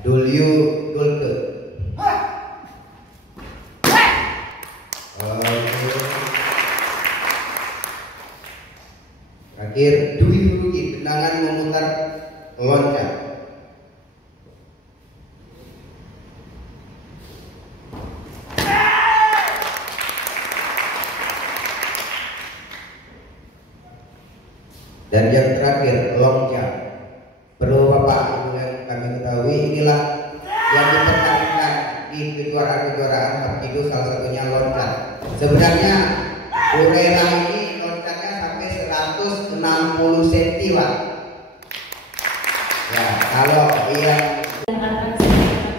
Dulyu Dulke. Terakhir Dwi Hulugi, tendangan memutar loncat. Dan yang terakhir long jump. Perlu Bapak Ibu yang kami ketahui, inilah yang dipertandingkan di kejuaraan-kejuaraan Hapkido, salah satunya loncat. Sebenarnya Urera ini loncatnya sampai 160 cm, Pak. Ya, kalau yang atraksi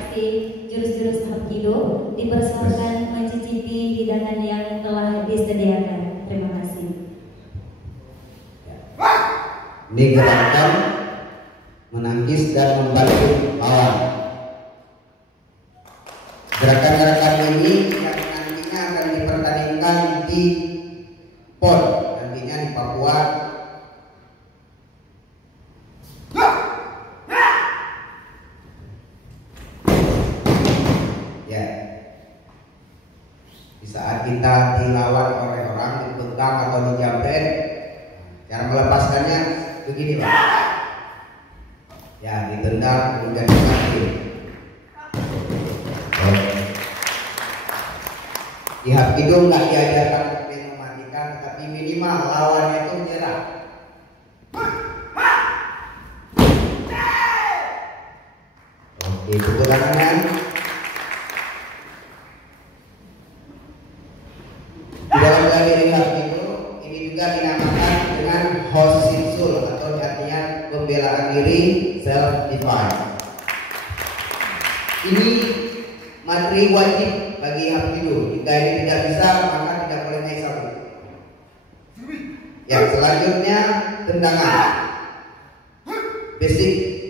jurus-jurus Hapkido dipersilakan mencicipi hidangan yang telah disediakan. Terima kasih. Ini gerakan menangkis dan membantu lawan. Gerakan-gerakan ini yang nantinya akan dipertandingkan di PON, nantinya di Papua. Ya, di saat kita dilawan oleh orang, dipegang atau dijambret, cara melepaskannya begini, Pak. Ya, ditendang kemudian diambil. Di Hapkido nggak diajarkan untuk mematikan, tapi minimal lawannya itu menyerah. Oke, tepuk tangan. Di dalam bela Hapkido ini juga dinamakan dengan Hoshitsu atau artinya pembelaan diri, self defense. Ini materi wajib bagi Hapkido. Jika ini tidak bisa, maka tidak boleh naik sabuk. Yang selanjutnya tendangan basic